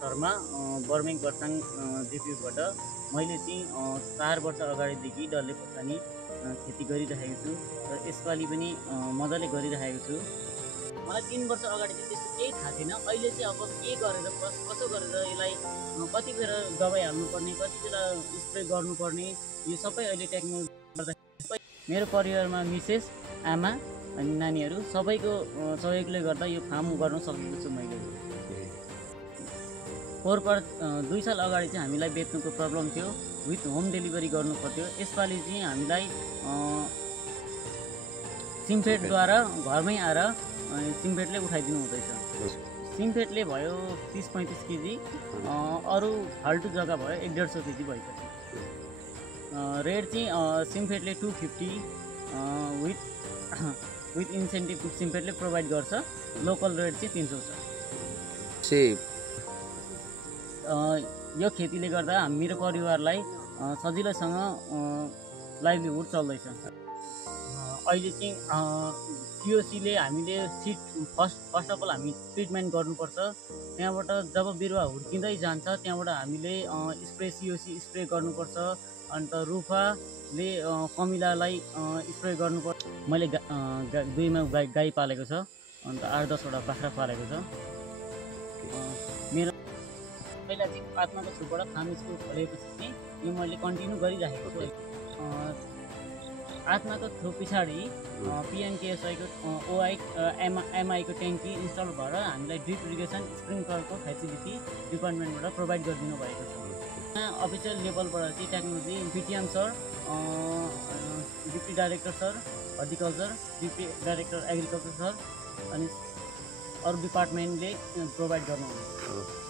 शर्मा बर्मेक बर्साङ जिपिबाट मैले चाहिँ 4 वर्ष अगाडिदेखि डल्ले खोर्सानी खेती गरिरहेको छु र यसपालि पनि मजाले गरिरहेको छु। मलाई 3 वर्ष अगाडि चाहिँ त्यस्तो केही थाहा थिएन। अहिले चाहिँ अब के गरेर कसो गरेर यसलाई कति बेर दबाई हाल्नुपर्ने, कति बेला स्प्रे गर्नुपर्ने, यो सबै अहिले टेक्नोलोजी गर्दा मेरो परिवारमा मिसेस, आमा अनि नानीहरू सबैको सहयोगले गर्दा यो फार्म गर्न सकेको छु मैले। पोहोर 2 साल अगाडि चाहिँ हामीलाई बेच्नुको प्रब्लम थियो, विथ होम डेलिभरी गर्नु पर्थ्यो। यसपालि चाहिँ हामीलाई सिम्फेडद्वारा घरमै आएर सिम्फेडले उठाइदिनु हुँदैछ। सिम्फेडले भयो 30-35 केजी, अरू फाल्टु जग्गा भयो 150 केजी भइसक्यो। रेट चाहिँ सिम्फेडले 250 विथ इन्सेन्टिभ सिम्फेडले प्रोभाइड गर्छ। लोकल रेट चाहिँ 300 छ। यो खेतीले गर्दा मेरो परिवारलाई सजिलैसँग लाइभलीहुड चल्दैछ। अहिले चाहिँ सिओसीले हामीले सिड फर्स्ट अफ अल हामी ट्रिटमेन्ट गर्नुपर्छ। त्यहाँबाट जब बिरुवा हुर्किँदै जान्छ त्यहाँबाट हामीले सिओसी स्प्रे गर्नुपर्छ। अन्त रुफाले कमिलालाई स्प्रे गर्नुपर्छ। मैले 2मा गाई पालेको छ, अन्त 8-10 वटा बाख्रा पालेको छ। मेरो पहिला चाहिँ आत्माको थ्रुबाट फार्म स्कुल खोलेपछि चाहिँ यो मैले कन्टिन्यू गरिराखेको छु। आत्माको थ्रु पछाडि पिएमकेएसवाईको एमआईको ट्याङ्की इन्स्टल भएर हामीलाई ड्रिप इरिगेसन स्प्रिङ्कलरको फेसिलिटी डिपार्टमेन्टबाट प्रोभाइड गरिदिनु भएको छ। अफिसियल लेभलबाट चाहिँ technology BTM sir, deputy director sir horticulture, deputy director agriculture sir अनि अरू डिपार्टमेन्टले प्रोभाइड गर्नुहुन्छ।